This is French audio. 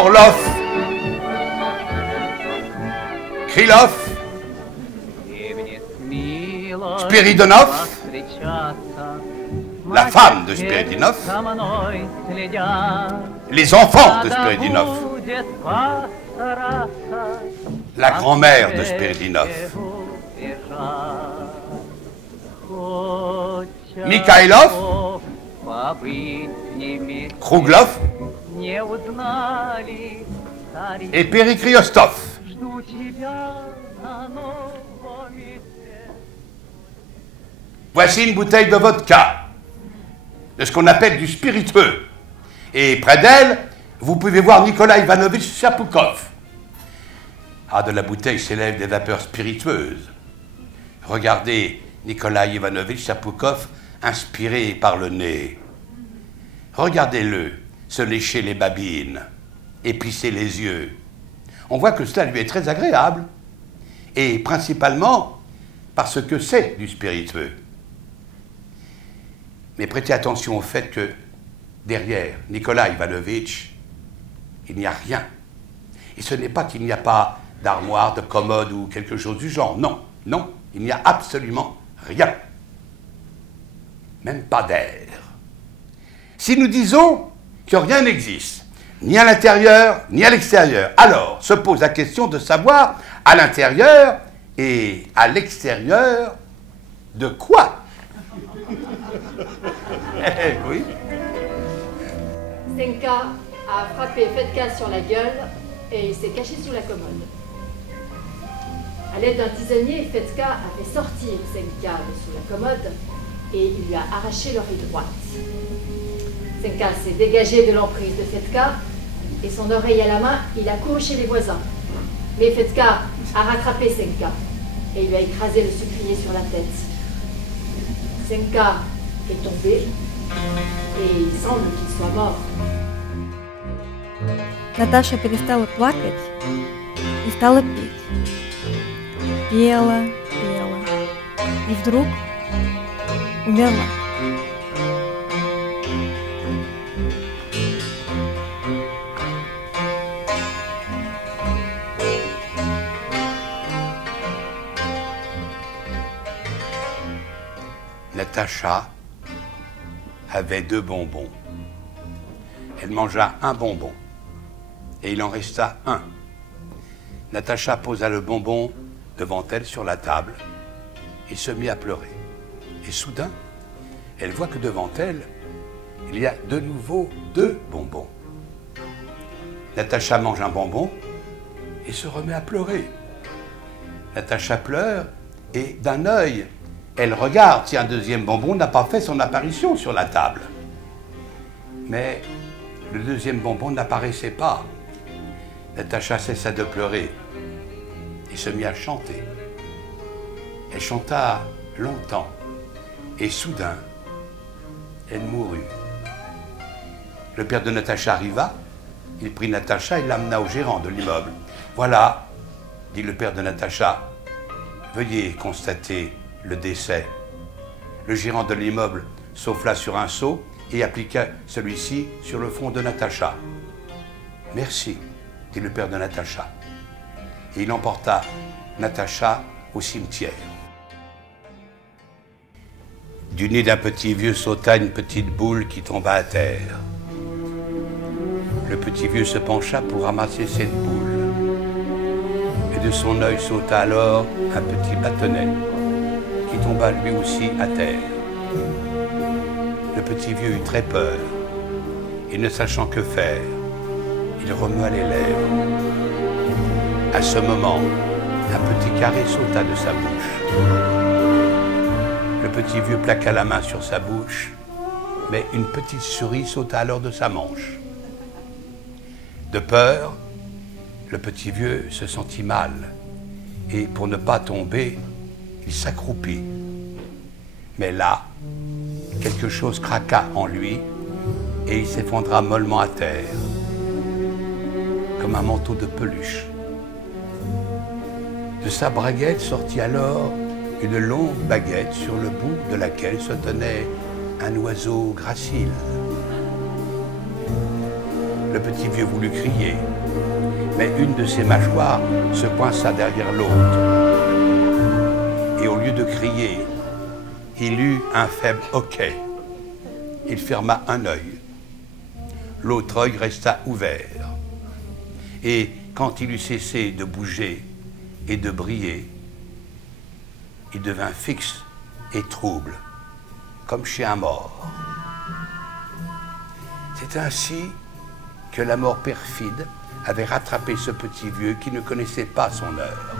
Orlov, Krylov, Spiridonov, la femme de Spiridonov, les enfants de Spiridonov, la grand-mère de Spiridonov, Mikhailov, Kruglov et Perikriostov. Voici une bouteille de vodka, de ce qu'on appelle du spiritueux. Et près d'elle, vous pouvez voir Nikolai Ivanovitch Shapoukov. Ah, de la bouteille s'élèvent des vapeurs spiritueuses. Regardez Nikolai Ivanovitch Shapoukov inspiré par le nez. Regardez-le se lécher les babines et plisser les yeux. On voit que cela lui est très agréable, et principalement parce que c'est du spiritueux. Mais prêtez attention au fait que derrière Nikolai Ivanovitch, il n'y a rien. Et ce n'est pas qu'il n'y a pas d'armoire, de commode ou quelque chose du genre. Non, non, il n'y a absolument rien. Même pas d'air. Si nous disons que rien n'existe, ni à l'intérieur, ni à l'extérieur, alors se pose la question de savoir à l'intérieur et à l'extérieur de quoi? Oui. Senka a frappé Fetka sur la gueule et il s'est caché sous la commode. À l'aide d'un tisonnier, Fetka a fait sortir Senka de sous la commode et il lui a arraché l'oreille droite. Senka s'est dégagé de l'emprise de Fetka et son oreille à la main, il a couru chez les voisins. Mais Fetka a rattrapé Senka et lui a écrasé le sucrier sur la tête. Senka est tombé et il semble qu'il soit mort. Наташа перестала плакать и стала петь. Пела, пела. И вдруг умерла. Natacha avait 2 bonbons. Elle mangea un bonbon et il en resta un. Natacha posa le bonbon devant elle sur la table et se mit à pleurer. Et soudain, elle voit que devant elle, il y a de nouveau 2 bonbons. Natacha mange un bonbon et se remet à pleurer. Natacha pleure et d'un œil, elle regarde si un 2e bonbon n'a pas fait son apparition sur la table. Mais le 2e bonbon n'apparaissait pas. Natacha cessa de pleurer et se mit à chanter. Elle chanta longtemps et soudain, elle mourut. Le père de Natacha arriva, il prit Natacha et l'amena au gérant de l'immeuble. « Voilà, dit le père de Natacha, veuillez constater le décès. » Le gérant de l'immeuble souffla sur un seau et appliqua celui-ci sur le front de Natacha. « Merci, dit le père de Natacha. » Et il emporta Natacha au cimetière. Du nez d'un petit vieux sauta une petite boule qui tomba à terre. Le petit vieux se pencha pour ramasser cette boule. Et de son œil sauta alors un petit bâtonnet qui tomba lui aussi à terre. Le petit vieux eut très peur et ne sachant que faire, il remua les lèvres. À ce moment, un petit carré sauta de sa bouche. Le petit vieux plaqua la main sur sa bouche, mais une petite souris sauta alors de sa manche. De peur, le petit vieux se sentit mal, et pour ne pas tomber, il s'accroupit. Mais là, quelque chose craqua en lui, et il s'effondra mollement à terre, comme un manteau de peluche. De sa braguette sortit alors une longue baguette sur le bout de laquelle se tenait un oiseau gracile. Le petit vieux voulut crier, mais une de ses mâchoires se coinça derrière l'autre. Et au lieu de crier, il eut un faible hoquet. Il ferma un œil. L'autre œil resta ouvert. Et quand il eut cessé de bouger et de briller, il devint fixe et trouble, comme chez un mort. C'est ainsi que la mort perfide avait rattrapé ce petit vieux qui ne connaissait pas son heure.